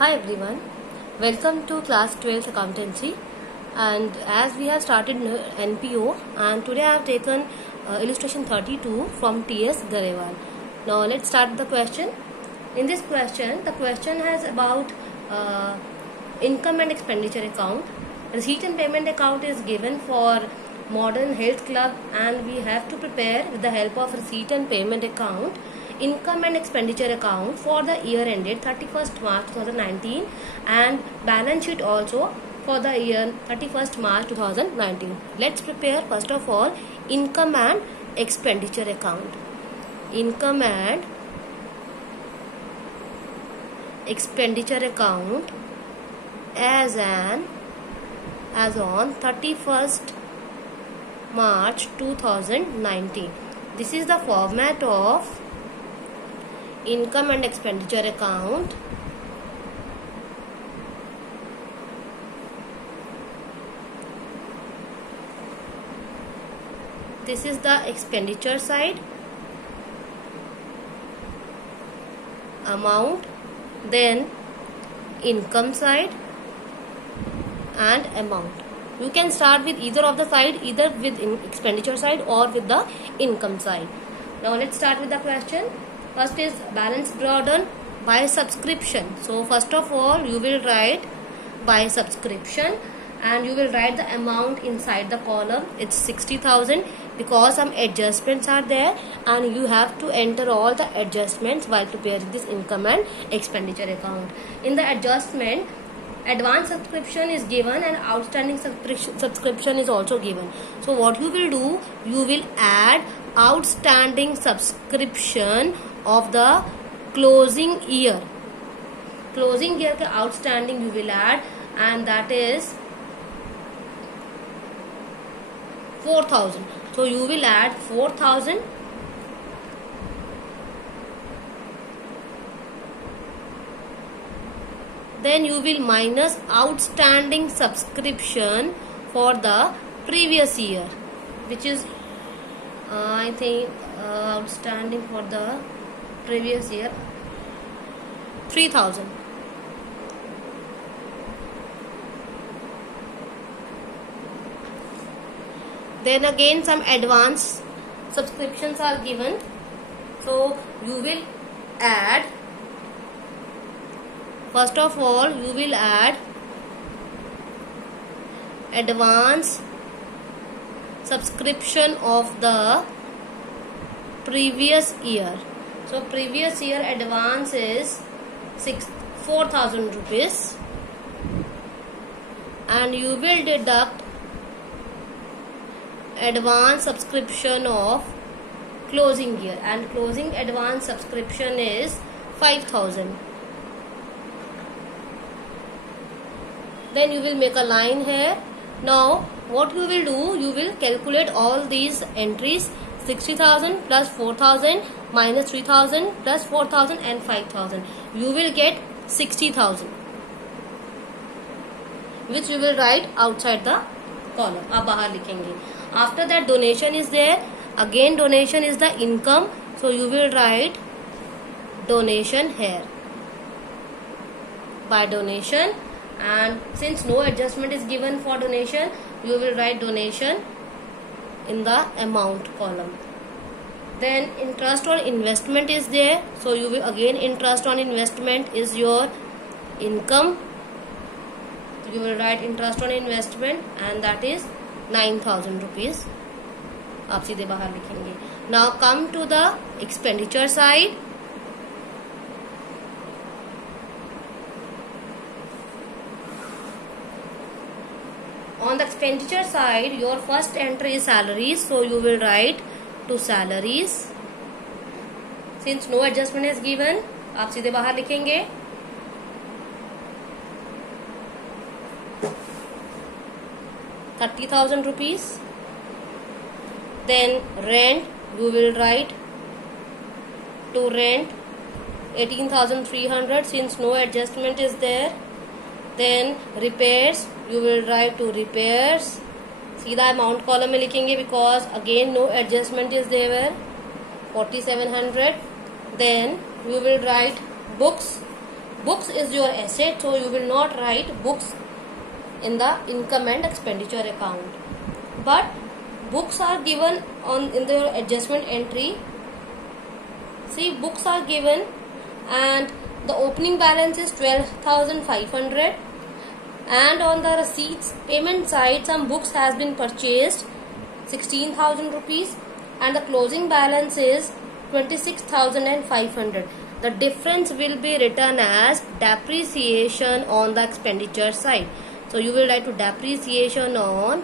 Hi everyone, welcome to class 12 accountancy. And as we have started NPO, and today I have taken illustration 32 from T.S. Garewal. Now let's start the question. In this question, the question has about income and expenditure account. Receipt and payment account is given for Modern Health Club, and we have to prepare with the help of receipt and payment account income and expenditure account for the year ended 31st March 2019 and balance sheet also for the year 31st March 2019. Let's prepare first of all income and expenditure account. Income and expenditure account as on 31st March 2019. This is the format of income and expenditure account. This is the expenditure side, amount, then income side and amount. You can start with either of the side, either with expenditure side or with the income side. Now let's start with the question. First is balance burden by subscription. So first of all you will write by subscription and you will write the amount inside the column. It's 60,000 because some adjustments are there and you have to enter all the adjustments while preparing this income and expenditure account. In the adjustment, advance subscription is given and outstanding subscription is also given. So what you will do, you will add outstanding subscription of the closing year. Closing year के outstanding you will add, and that is 4,000. So you will add 4,000. Then you will minus outstanding subscription for the previous year, which is I think outstanding for the previous year 3,000. Then again some advance subscriptions are given. So you will add, first of all you will add advance subscription of the previous year. So previous year advance is 4,000 rupees and you will deduct advance subscription of closing year, and closing advance subscription is 5,000. Then you will make a line here. Now what you will do, you will calculate all these entries, 60,000 plus 4,000 minus 3,000 plus 4,000 and 5,000. You will get 60,000, which you will write outside the column. आप बाहर लिखेंगे. After that donation is there. Again donation is the income. So you will write donation here by donation, and since no adjustment is given for donation, you will write donation in the amount column. Then interest on investment is there. So you will again interest on investment is your income. You will write interest on investment and that is 9,000 rupees. आप सीधे बाहर लिखेंगे. Now come to the expenditure side. On the expenditure side, your first entry is salaries, so you will write to salaries. Since no adjustment is given, आप सीधे बाहर लिखेंगे. ₹30,000. Then rent, you will write to rent 18,300 since no adjustment is there. Then repairs, you will write to repairs. सीधा amount column में लिखेंगे because again no adjustment is there. 4,700. Then you will write books Books is your asset, so you will not write books in the income and expenditure account. But books are given in the adjustment entry. See, books are given and the opening balance is 12,500, and on the receipts payment side some books has been purchased 16,000 rupees and the closing balance is 26,500. The difference will be written as depreciation on the expenditure side. So you will write to depreciation on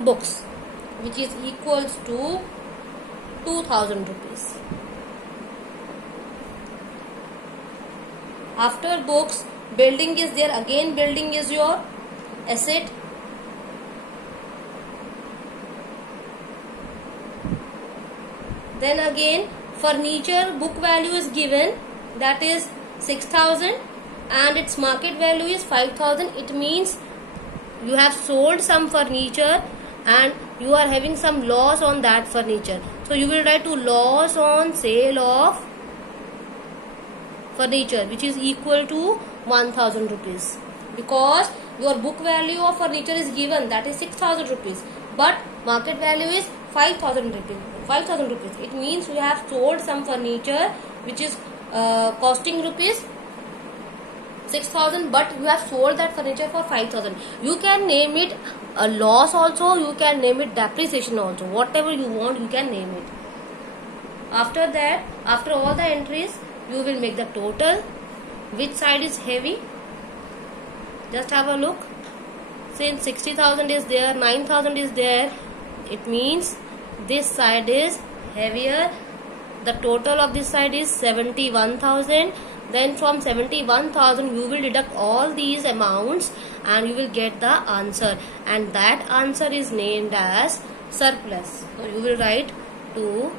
books, which is equals to 2,000 rupees. After books, building is there. Again, building is your asset. Then again, furniture book value is given, that is 6,000 and its market value is 5,000. It means you have sold some furniture and you are having some loss on that furniture. So you will write to loss on sale of furniture, which is equal to 1,000 rupees, because your book value of furniture is given, that is 6,000 rupees, but market value is 5,000 rupees. It means you have sold some furniture which is costing rupees 6,000, but you have sold that furniture for 5,000. You can name it a loss also, you can name it depreciation also, whatever you want you can name it. After that, after all the entries, you will make the total. Which side is heavy? Just have a look. Since 60,000 is there, 9,000 is there, it means this side is heavier. The total of this side is 71,000. Then from 71,000 you will deduct all these amounts and you will get the answer, and that answer is named as surplus. So you will write to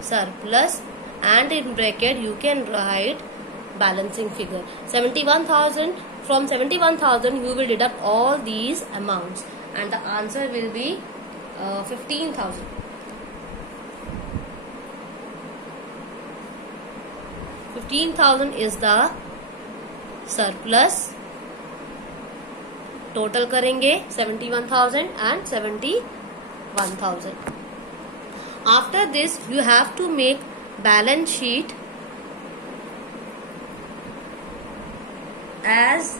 surplus and in bracket you can write balancing figure. 71,000, from 71,000 you will deduct all these amounts and the answer will be 15,000. 15,000 is the surplus. Total करेंगे 71,000 and 71,000. After this you have to make balance sheet as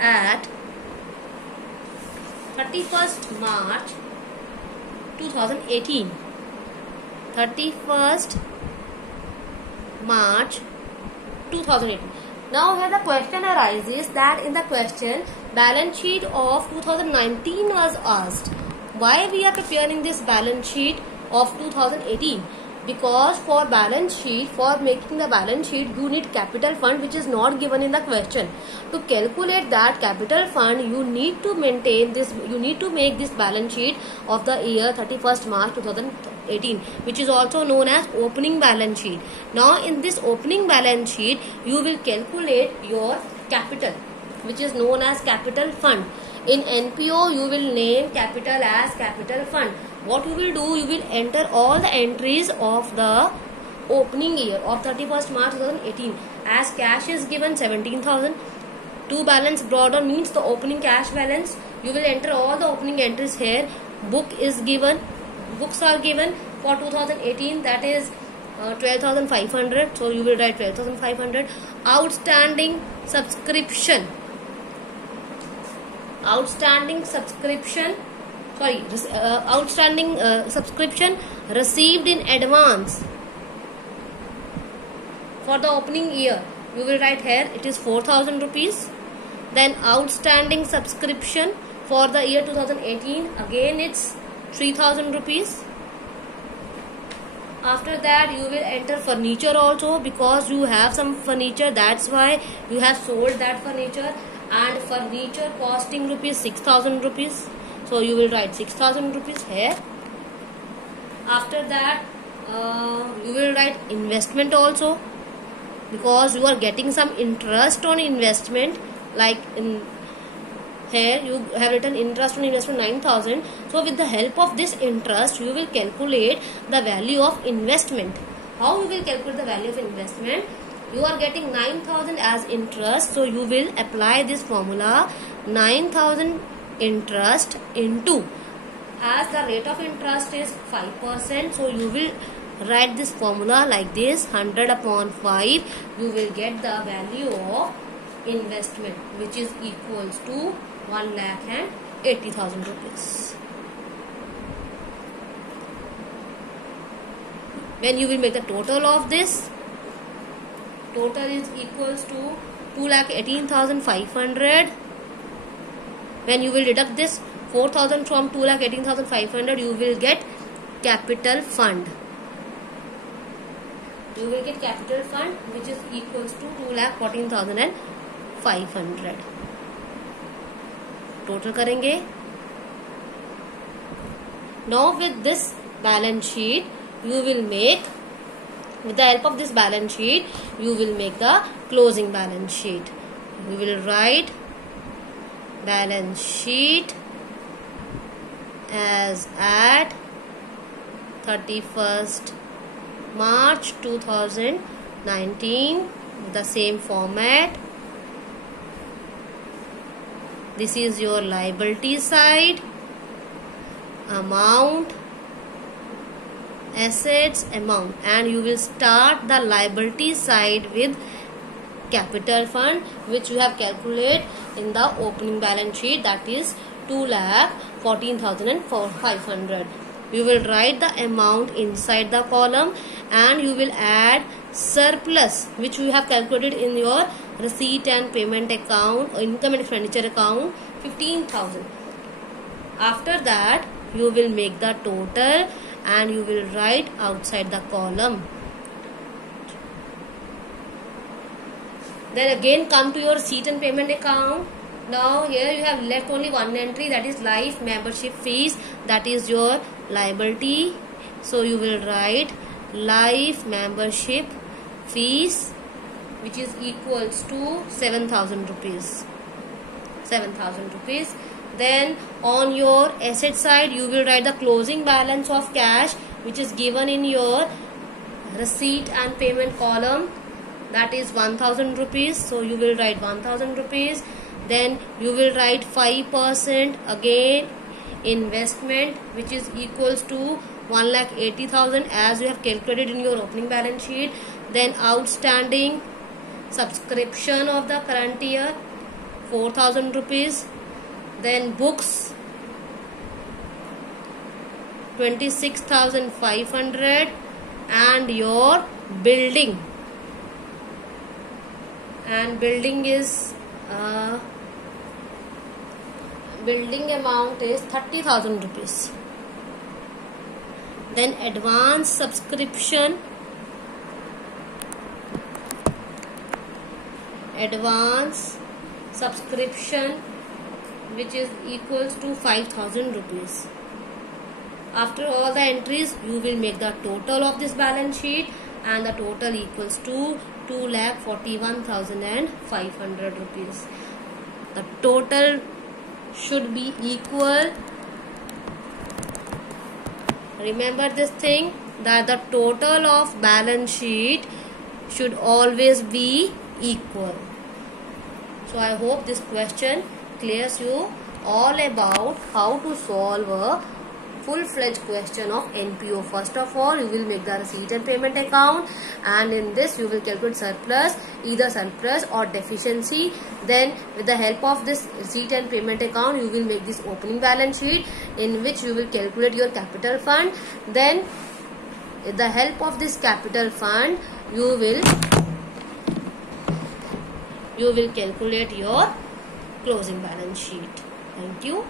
at 31st March 2018. 31st March 2018. Now here the question arises that in the question balance sheet of 2019 was asked. Why we are preparing this balance sheet of 2018? Because for balance sheet, for making the balance sheet, you need capital fund which is not given in the question. To calculate that capital fund, you need to maintain this, you need to make this balance sheet of the year 31st March 2018, which is also known as opening balance sheet. Now in this opening balance sheet, you will calculate your capital, which is known as capital fund. In NPO, you will name capital as capital fund. What you will do, you will enter all the entries of the opening year of 31st March 2018. As cash is given 17,000, to balance brought on means the opening cash balance. You will enter all the opening entries here. Book is given, books are given for 2018, that is 12,500. So you will write 12,500. Outstanding subscription. Outstanding subscription received in advance for the opening year. You will write here it is 4,000 rupees. Then outstanding subscription for the year 2018, again it's 3,000 rupees. After that you will enter furniture also, because you have some furniture, that's why you have sold that furniture, and furniture costing rupees 6,000 rupees. So you will write 6,000 rupees here. After that you will write investment also, because you are getting some interest on investment. Like in here you have written interest on investment 9,000. So with the help of this interest you will calculate the value of investment. How you will calculate the value of investment? You are getting 9,000 as interest, so you will apply this formula 9,000 interest into, as the rate of interest is 5%, so you will write this formula like this: 100 upon 5. You will get the value of investment, which is equals to 1,80,000 rupees. When you will make the total of this, total is equals to 2,18,500. When you will deduct this 4,000 from 2,18,500, you will get capital fund. You will get capital fund, which is equals to 2,14,500. Total करेंगे. Now with this balance sheet, you will make, with the help of this balance sheet, you will make the closing balance sheet. You will write balance sheet as at 31st March 2019, the same format. This is your liability side, amount, assets, amount, and you will start the liability side with capital fund, which you have calculated in the opening balance sheet, that is 2,14,500. You will write the amount inside the column, and you will add surplus, which you have calculated in your receipt and payment account or income and expenditure account, 15,000. After that, you will make the total and you will write outside the column. Then again come to your receipt and payment account. Now here you have left only one entry, that is life membership fees, that is your liability. So you will write life membership fees, which is equals to 7,000 rupees. 7,000 rupees. Then on your asset side, you will write the closing balance of cash, which is given in your receipt and payment column, that is 1,000 rupees. So you will write 1,000 rupees. Then you will write 5% again investment, which is equals to 1,80,000 as you have calculated in your opening balance sheet. Then outstanding subscription of the current year, 4,000 rupees. Then books, 26,500, and your building, and building is building amount is 30,000 rupees. Then advance subscription, which is equals to 5,000 rupees. After all the entries, you will make the total of this balance sheet, and the total equals to 2,41,500 rupees. The total should be equal. Remember this thing, that the total of balance sheet should always be equal. So I hope this question clears you all about how to solve a full-fledged question of NPO. First of all, you will make the receipt and payment account, and in this you will calculate surplus, either surplus or deficiency. Then with the help of this receipt and payment account, you will make this opening balance sheet, in which you will calculate your capital fund. Then with the help of this capital fund, you will calculate your closing balance sheet. Thank you.